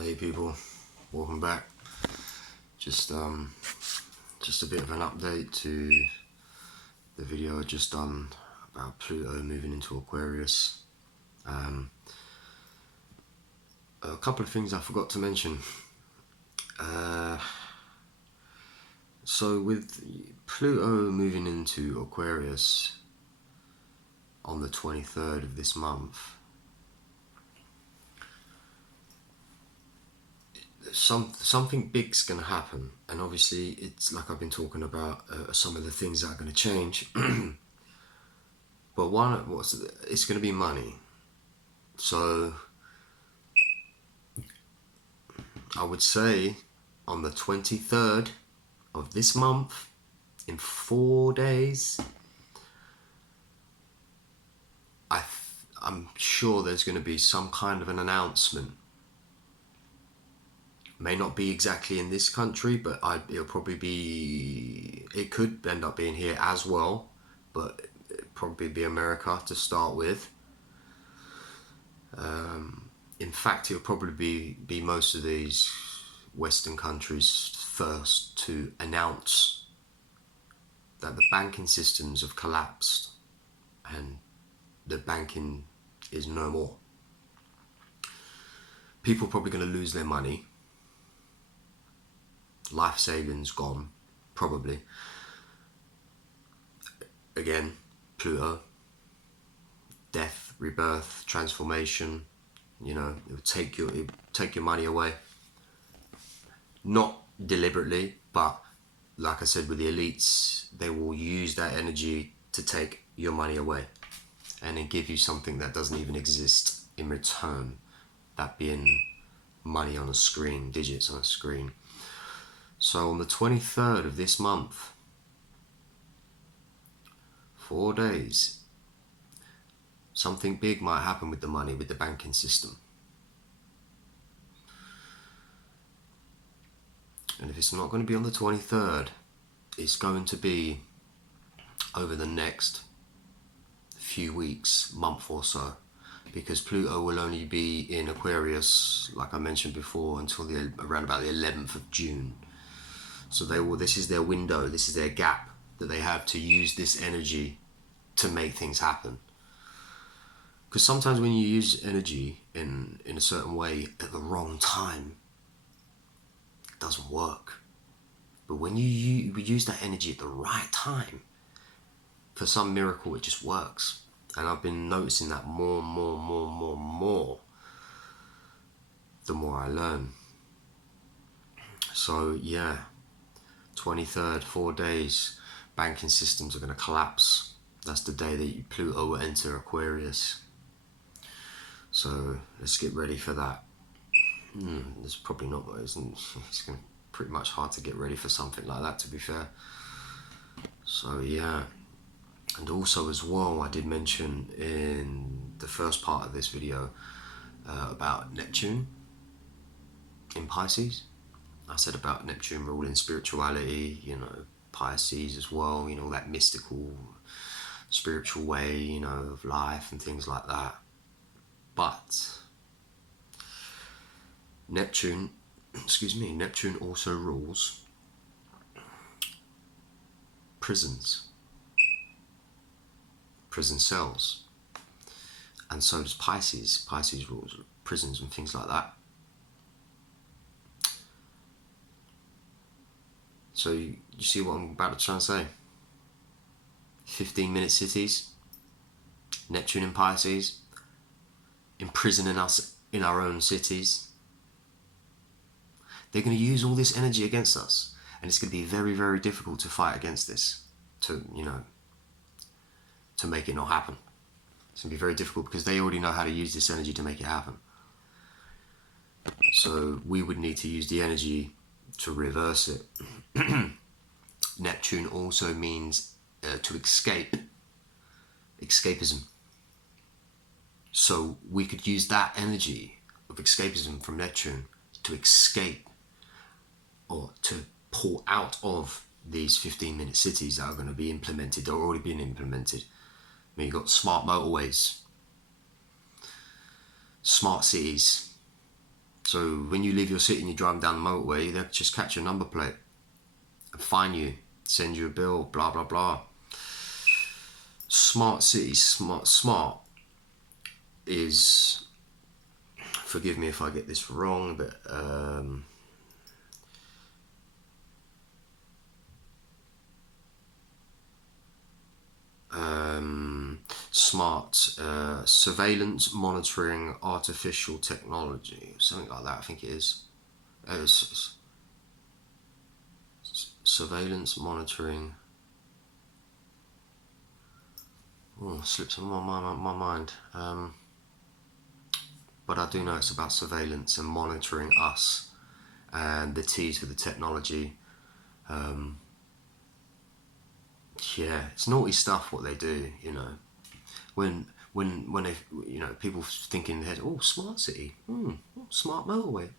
Hey people, welcome back. Just a bit of an update to the video I just done about Pluto moving into Aquarius. A couple of things I forgot to mention. So with Pluto moving into Aquarius on the 23rd of this month, something big's going to happen, and obviously it's like I've been talking about some of the things that are going to change. But it's going to be money. So I would say on the 23rd of this month, in 4 days, I'm sure there's going to be some kind of an announcement. May not be exactly in this country, but it could end up being here as well, but it'd probably be America to start with. In fact, it'll probably be most of these Western countries first to announce that the banking systems have collapsed and the banking is no more. People are probably going to lose their money. Life savings gone, probably. Again, Pluto, death, rebirth, transformation. You know, it will take your money away. Not deliberately, but like I said, with the elites, they will use that energy to take your money away and then give you something that doesn't even exist in return. That being money on a screen, digits on a screen. So on the 23rd of this month, 4 days, something big might happen with the money, with the banking system. And if it's not going to be on the 23rd, it's going to be over the next few weeks, month or so, because Pluto will only be in Aquarius, like I mentioned before, until around about the 11th of June. So this is their window, this is their gap that they have to use this energy to make things happen. Because sometimes when you use energy in a certain way at the wrong time, it doesn't work. But when you use that energy at the right time, for some miracle it just works. And I've been noticing that more the more I learn. So yeah, 23rd, 4 days, banking systems are going to collapse. That's the day that Pluto will enter Aquarius. So let's get ready for that. It's probably not, it's going to be pretty much hard to get ready for something like that, to be fair. So yeah. And also as well, I did mention in the first part of this video about Neptune in Pisces. I said about Neptune ruling spirituality, you know, Pisces as well, you know, that mystical, spiritual way, you know, of life and things like that. But Neptune also rules prisons, prison cells. And so does Pisces. Pisces rules prisons and things like that. So you see what I'm about to try and say? 15-minute cities, Neptune and Pisces, imprisoning us in our own cities. They're going to use all this energy against us, and it's going to be very, very difficult to fight against this, to make it not happen. It's going to be very difficult because they already know how to use this energy to make it happen. So we would need to use the energy to reverse it. Neptune also means to escape, escapism. So we could use that energy of escapism from Neptune to escape, or to pull out of these 15-minute cities that are going to be implemented. They're already being implemented. I mean, you've got smart motorways, smart cities, So when you leave your city and you're driving down the motorway, they'll just catch your number plate and fine you, send you a bill, blah, blah, blah. Smart cities, smart is, forgive me if I get this wrong, but smart surveillance, monitoring, artificial technology, something like that. I think it is. Surveillance, monitoring. Oh, slips on my mind. But I do know it's about surveillance and monitoring us, and the T's for the technology. Yeah, it's naughty stuff what they do, you know. When they, you know, people think in their head, oh, smart city, smart motorway,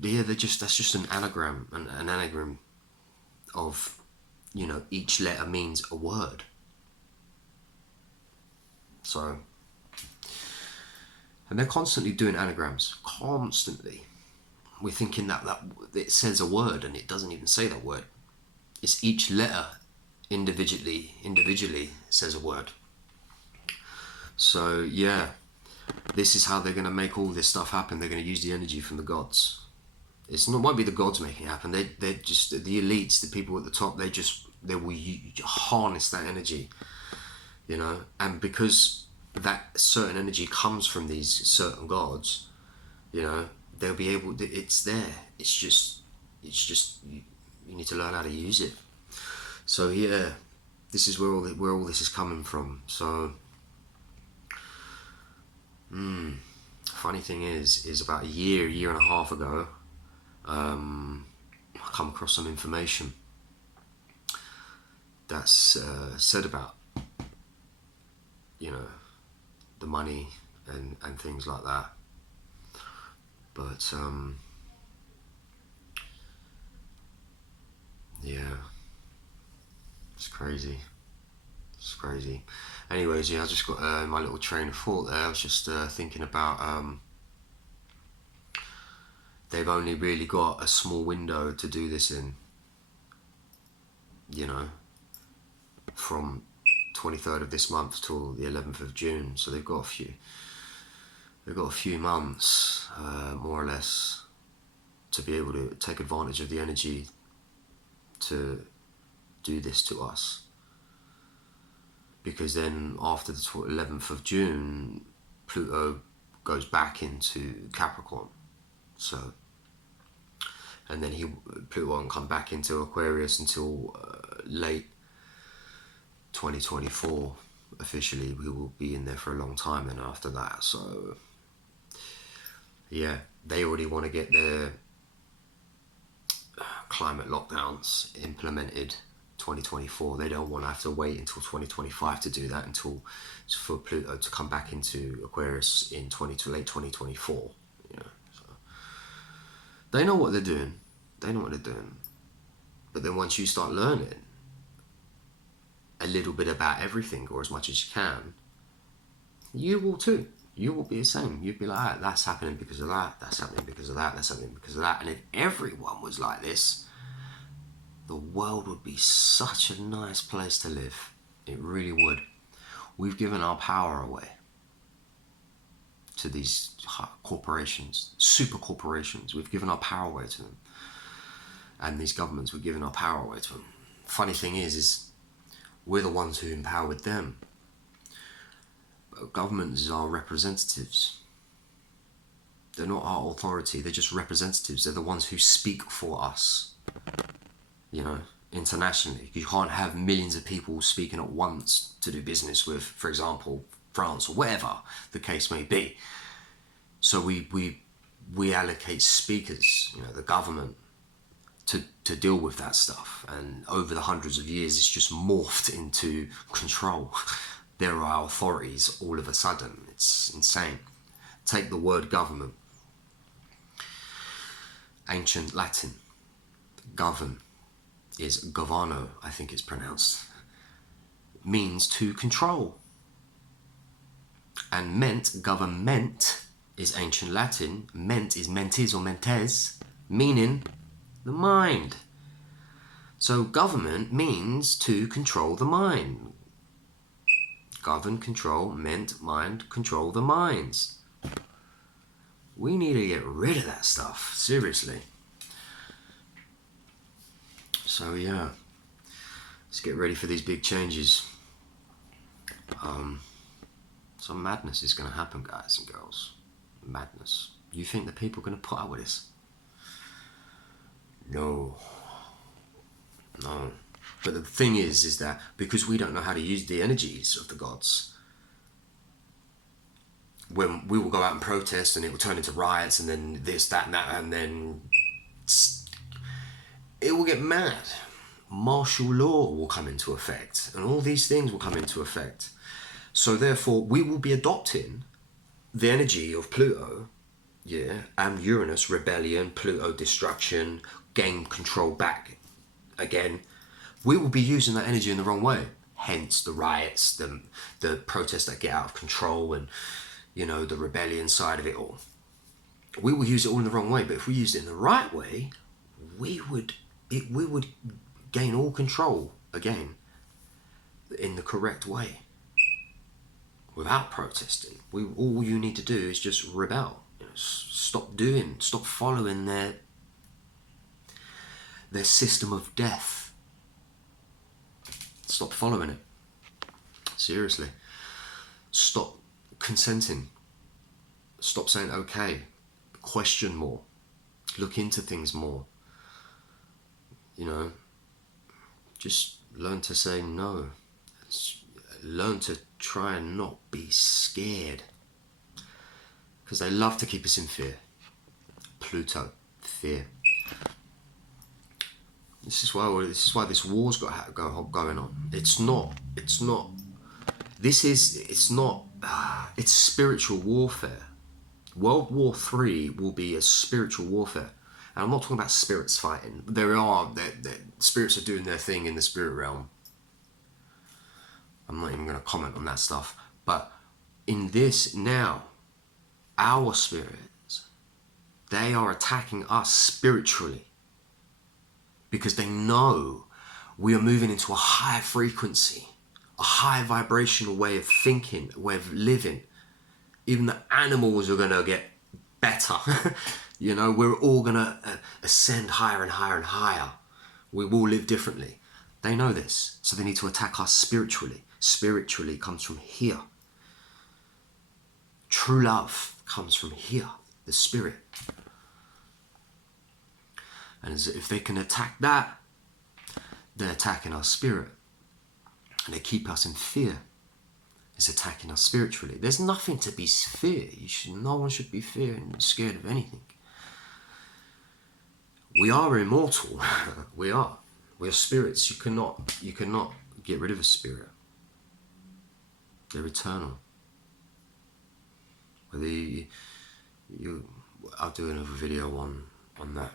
Yeah, that's just an anagram, an anagram of, you know, each letter means a word. So, and they're constantly doing anagrams, constantly. We're thinking that it says a word and it doesn't even say that word. It's each letter individually says a word. So yeah, this is how they're going to make all this stuff happen. They're going to use the energy from the gods. It won't be the gods making it happen. They're just the elites, the people at the top. They will harness that energy, you know. And because that certain energy comes from these certain gods, you know, they'll be able to, it's there. It's just you need to learn how to use it. So yeah, this is where all this is coming from. So funny thing is about a year and a half ago, I come across some information that's said about, you know, the money and things like that. But yeah, it's crazy. It's crazy. Anyways, yeah, I just got my little train of thought there. I was just thinking about they've only really got a small window to do this in, you know, from 23rd of this month till the 11th of June. So they've got a few months, more or less, to be able to take advantage of the energy to do this to us. Because then after the 11th of June, Pluto goes back into Capricorn. So, and then Pluto won't come back into Aquarius until late 2024. Officially, we will be in there for a long time then after that. So, yeah, they already want to get their climate lockdowns implemented 2024. They don't want to have to wait until 2025 to do that, until for Pluto to come back into Aquarius in late 2024. Yeah, so they know what they're doing. But then once you start learning a little bit about everything, or as much as you can, you will too. You will be the same. You'd be like, ah, that's happening because of that, that's happening because of that, that's happening because of that. And if everyone was like this, the world would be such a nice place to live. It really would. We've given our power away to these corporations, super corporations. We've given our power away to them. And these governments, we're giving our power away to them. Funny thing is we're the ones who empowered them. But governments are representatives. They're not our authority, they're just representatives. They're the ones who speak for us. You know, internationally. You can't have millions of people speaking at once to do business with, for example, France or whatever the case may be. So we allocate speakers, you know, the government, to deal with that stuff. And over the hundreds of years, it's just morphed into control. There are authorities all of a sudden. It's insane. Take the word government. Ancient Latin, govern, is governo, I think it's pronounced, means to control. And government is ancient Latin. Ment is mentis or mentes, meaning the mind. So government means to control the mind. Govern, control, ment, mind, control the minds. We need to get rid of that stuff, seriously. So yeah, let's get ready for these big changes. Some madness is going to happen, guys and girls. Madness. You think the people are going to put up with this? No. But the thing is that because we don't know how to use the energies of the gods, when we will go out and protest and it will turn into riots and then this, that and that, and then it will get mad. Martial law will come into effect and all these things will come into effect. So therefore we will be adopting the energy of Pluto, and Uranus, rebellion, Pluto, destruction, gain control back again. We will be using that energy in the wrong way. Hence the riots, the protests that get out of control, and the rebellion side of it all. We will use it all in the wrong way. But if we used it in the right way, we would gain all control again in the correct way, without protesting. All you need to do is just rebel. Stop following their system of death. Stop following it. Seriously. Stop consenting. Stop saying okay. Question more. Look into things more. Just learn to say no. Learn to try and not be scared. Because they love to keep us in fear. Pluto, fear. This is why this war's got going on. It's spiritual warfare. World War III will be a spiritual warfare. And I'm not talking about spirits fighting. Spirits are doing their thing in the spirit realm. I'm not even going to comment on that stuff. But in this now, our spirits, they are attacking us spiritually. Because they know we are moving into a higher frequency, a high vibrational way of thinking, a way of living. Even the animals are going to get better. We're all going to ascend higher and higher and higher. We will live differently. They know this, so they need to attack us spiritually. Spiritually comes from here. True love comes from here, the spirit. And if they can attack that, they're attacking our spirit. And they keep us in fear. It's attacking us spiritually. There's nothing to be feared. No one should be feared and scared of anything. We are immortal. We are spirits. You cannot get rid of a spirit. They're eternal. I'll do another video on that.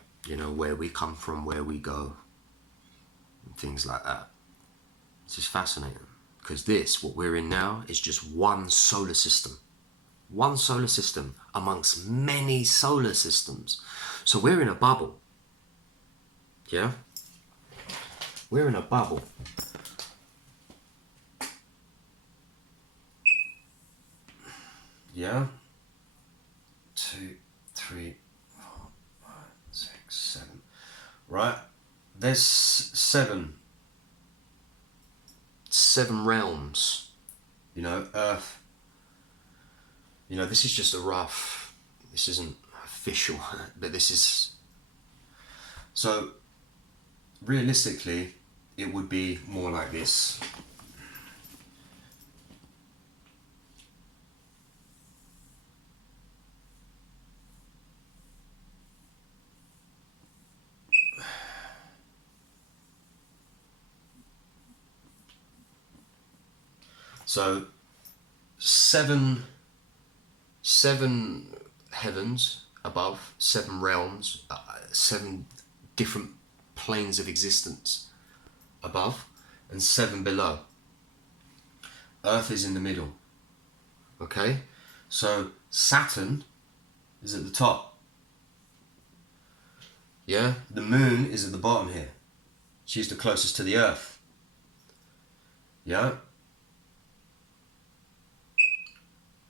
Where we come from, where we go, and things like that. It's just fascinating. Because what we're in now, is just one solar system. One solar system amongst many solar systems. So we're in a bubble. Yeah? We're in a bubble. Yeah? 2, 3, 4, 5, 6, 7. Right? There's 7 realms. Earth. This is just a rough. This isn't official, but this is. So, realistically, it would be more like this. So, seven heavens above, 7 realms, 7 different planes of existence above, and 7 below. Earth is in the middle. Okay? So, Saturn is at the top. Yeah, the moon is at the bottom here. She's the closest to the Earth. Yeah.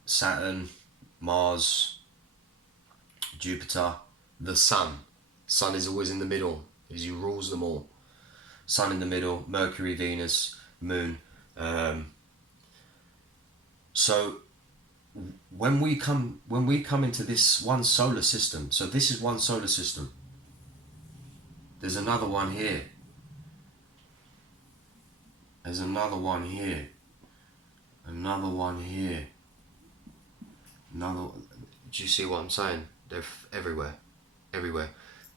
Saturn, Mars, Jupiter, the Sun. Sun is always in the middle, as he rules them all. Sun in the middle, Mercury, Venus, Moon. So when we come into this one solar system, so this is one solar system. There's another one here. There's another one here. Another one here. Another. Do you see what I'm saying? They're everywhere. Everywhere.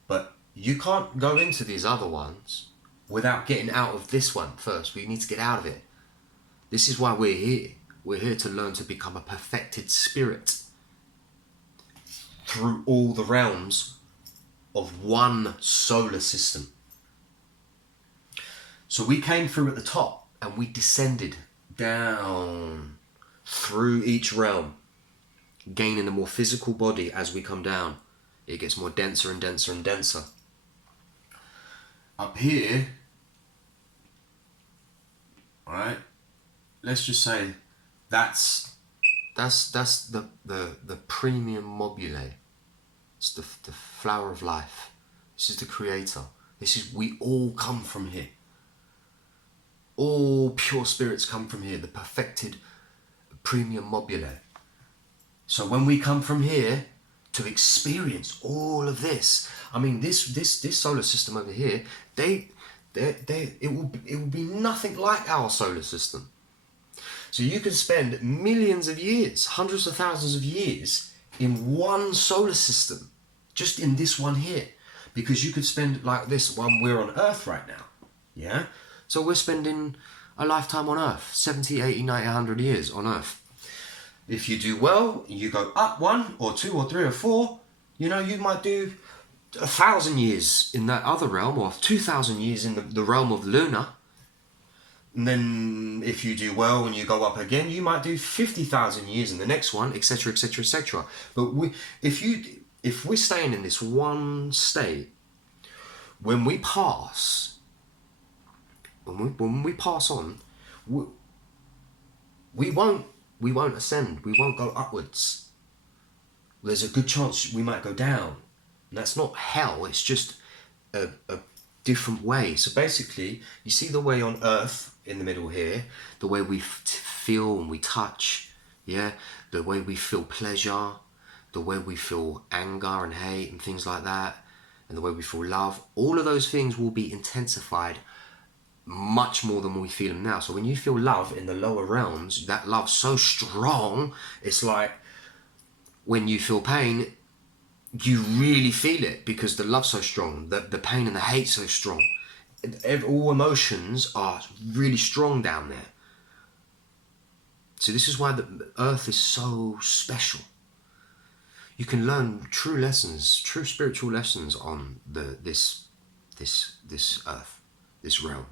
But you can't go into these other ones without getting out of this one first. We need to get out of it. This is why we're here. We're here to learn to become a perfected spirit through all the realms of one solar system. So we came through at the top and we descended down through each realm, gaining a more physical body as we come down. It gets more denser and denser and denser. Up here, right? Let's just say that's the premium mobile. It's the flower of life. This is the creator. We all come from here. All pure spirits come from here, the perfected premium mobile. So when we come from here to experience all of this, I mean, this solar system over here, it will be nothing like our solar system. So you can spend millions of years, hundreds of thousands of years in one solar system, just in this one here, because you could spend like this one. We're on Earth right now, yeah. So we're spending a lifetime on Earth, 70, 80, 90, 100 years on Earth. If you do well, you go up 1 or 2 or 3 or 4, you know, you might do 1,000 years in that other realm, or 2,000 years in the realm of Luna. And then if you do well and you go up again, you might do 50,000 years in the next one, etc., etc., etc. But if we're staying in this one state, when we pass on, we won't ascend. We won't go upwards. There's a good chance we might go down. And that's not hell. It's just a different way. So basically, you see the way on Earth in the middle here, the way we feel and we touch, yeah, the way we feel pleasure, the way we feel anger and hate and things like that, and the way we feel love. All of those things will be intensified much more than we feel them now. So when you feel love in the lower realms, that love's so strong, it's like when you feel pain, you really feel it because the love's so strong, the pain and the hate's so strong. All emotions are really strong down there. So this is why the Earth is so special. You can learn true lessons, true spiritual lessons on this Earth, this realm.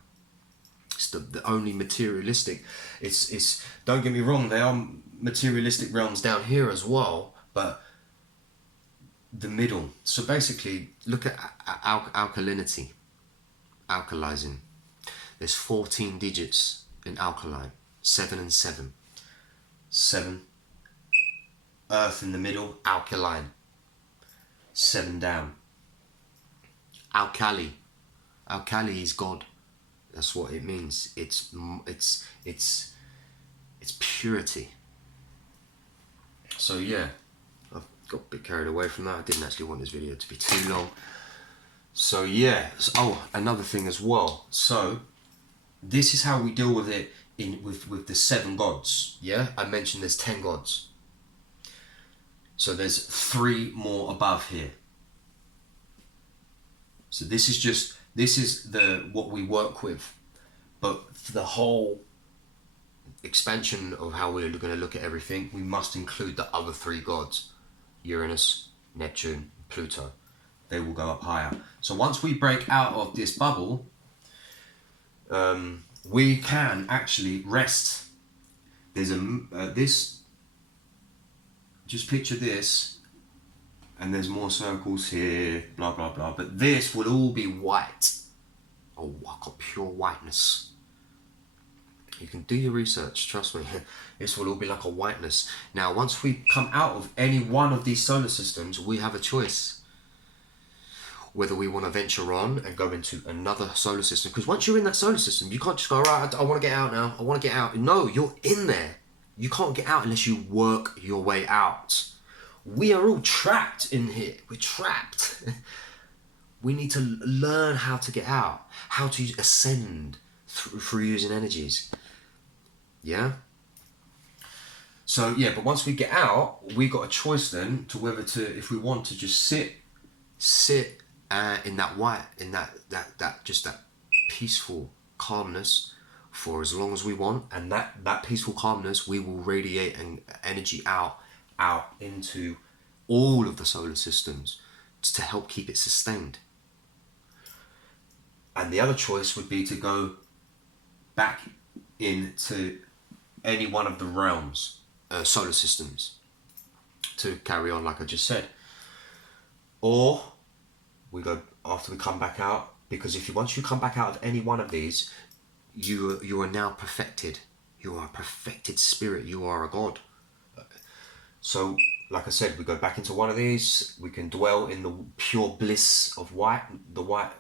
It's the only materialistic. It's don't get me wrong, there are materialistic realms down here as well, but the middle. So basically, look at alkalinity, alkalizing. There's 14 digits in alkaline, 7 and 7. 7, Earth in the middle, alkaline. 7 down. Alkali. Alkali is God. That's what it means. It's purity. So yeah, I've got a bit carried away from that. I didn't actually want this video to be too long. So yeah. Oh, another thing as well. So this is how we deal with it with the 7 gods. Yeah, I mentioned there's 10 gods. So there's 3 more above here. So this is what we work with, but for the whole expansion of how we're going to look at everything, we must include the other 3 gods: Uranus, Neptune, Pluto. They will go up higher. So once we break out of this bubble, we can actually rest. There's this. Just picture this. and there's more circles here, blah blah blah. But this will all be white. Oh, I got pure whiteness. You can do your research, trust me. This will all be like a whiteness. Now, once we come out of any one of these solar systems, we have a choice whether we want to venture on and go into another solar system. Because once you're in that solar system, you can't just go, right, I want to get out now. I want to get out. No, you're in there. You can't get out unless you work your way out. We are all trapped in here. We're trapped. We need to learn how to get out, how to ascend through using energies. Yeah? So, yeah, but once we get out, we got a choice then to whether to, if we want to just sit in that white, in that just that peaceful calmness for as long as we want, and that peaceful calmness, we will radiate an energy out into all of the solar systems to help keep it sustained. And the other choice would be to go back into any one of the realms, solar systems, to carry on like I just said. Or we go after we come back out, because once you come back out of any one of these, you are now perfected. You are a perfected spirit. You are a god. So, like I said, we go back into one of these. We can dwell in the pure bliss of the white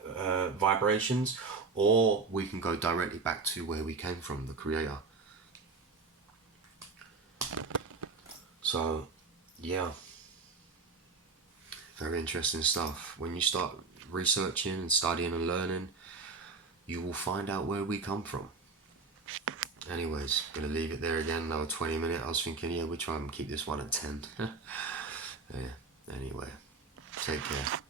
vibrations, or we can go directly back to where we came from, the Creator. So, yeah, very interesting stuff. When you start researching and studying and learning, you will find out where we come from. Anyways, gonna leave it there again, another 20 minutes. I was thinking, yeah, we'll try and keep this one at 10. Yeah, anyway, take care.